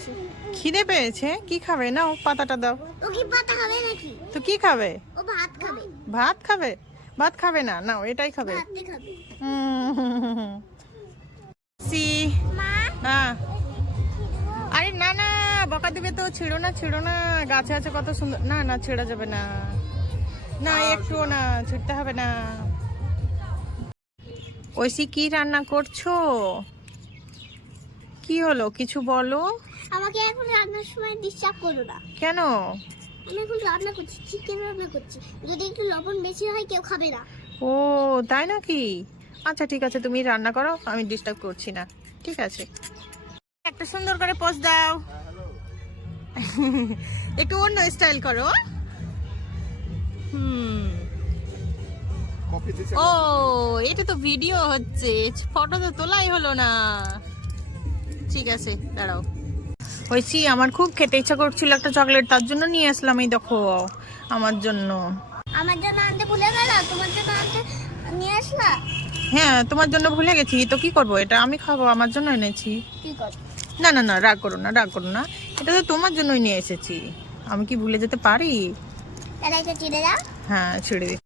পেয়েছে। খিদে পেয়েছে? কি খাবে? নাও পাতাটা দাও। ও কি পাতা খাবে নাকি? তো কি খাবে? ও ভাত খাবে। ভাত খাবে? ভাত খাবে না, নাও এটাই খাবে। ভাতই খাবে। সি মা হ্যাঁ। আরে না না, বকা দিবে তো। ছিড়ো না, ছিড়ো না, গাছে আছে কত সুন্দর। না না, ছেড়া যাবে না, না একটুও না, ছিড়তে হবে না। ঐশী কি রান্না করছো? কি হলো, কিছু বলো। আমাকে এখন রান্নার সময় ডিস্টার্ব করো না। কেন? আমি এখন রান্না করছি, চিকেন রান্না করছি। যদি একটু লবণ বেশি হয় কেউ খাবে না। ও তাই নাকি? আচ্ছা ঠিক আছে, তুমি রান্না করো, আমি ডিস্টার্ব করছি না। ঠিক আছে, একটা সুন্দর করে পোজ দাও। একটু অন্য স্টাইল করো। ও এটা তো ভিডিও হচ্ছে, ফটো তো তোলাই হলো না। ঠিক আছে দাঁড়াও। ঐশী, আমার খুব খেতে ইচ্ছা করছিল একটা চকলেট, তার জন্য নিয়ে আসলাম। এই দেখো আমার জন্য। আমার জন্য আনতে ভুলে গেল, তোমার জন্য আনতে নিয়ে আসলা। হ্যাঁ তোমার জন্য ভুলে গেছি তো কি করব, এটা আমি খাবো, আমার জন্য এনেছি। কি কর? না না না, রাগ করো না, রাগ করো না, এটা তো তোমার জন্যই নিয়ে এসেছি। আমি কি ভুলে যেতে পারি? তাহলে এটা চিড়ে দাও। হ্যাঁ ছেড়ে দিই।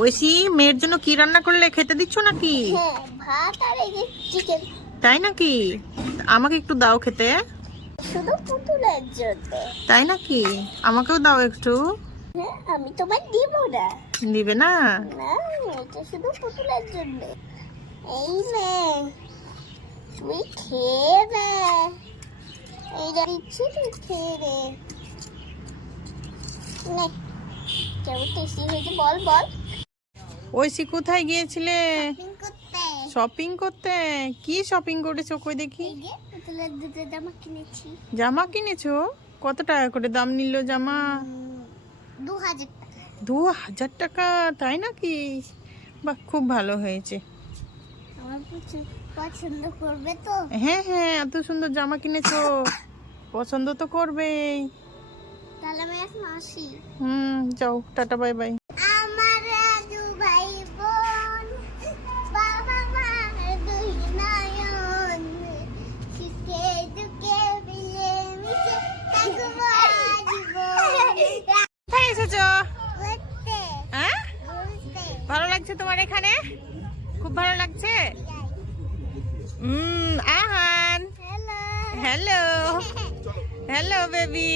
ঐশী, মেয়ের জন্য কি রান্না করলে, খেতে দিচ্ছ নাকি? হ্যাঁ, ভাত আর এই যে চিকেন। তাই নাকি? আমাকে একটু দাও খেতে। শুধু পুতুলের জন্য। তাই নাকি? আমাকেও দাও একটু। হ্যাঁ, আমি তোমায় দিব না। দিবে না? না, এটা শুধু পুতুলের জন্য। এই নে, তুই খেয়ে নে। এই যে দিচ্ছি, তুই খেয়ে নে। নে, কেমন টেস্টি হয়েছে বল বল। ঐশী কোথায় গিয়েছিলে? শপিং করতে। শপিং করতে? কি শপিং করেছো কই দেখি? এই যে পুতুলের দুটো জামা কিনেছি। জামা কিনেছো? কত টাকা করে দাম নিল জামা? 2000 টাকা। 2000 টাকা? তাই নাকি? বাহ, খুব ভালো হয়েছে। আমার পছন্দ করবে তো? হ্যাঁ হ্যাঁ, এত সুন্দর জামা কিনেছো, পছন্দ তো করবেই। তাহলে আমি এখন আসি। যাও, টাটা বাই বাই। আমার রাজু ভাই বোন, বাবা মার দুই নয়ন, সুখে দুঃখে মিলে মিশে থাকবো আজীবন। কোথায় এসেছো? ঘুরতে, হ্যাঁ, ঘুরতে। ভালো লাগছে তোমার এখানে? খুব ভালো লাগছে। Ahan, hello. Hello hello baby.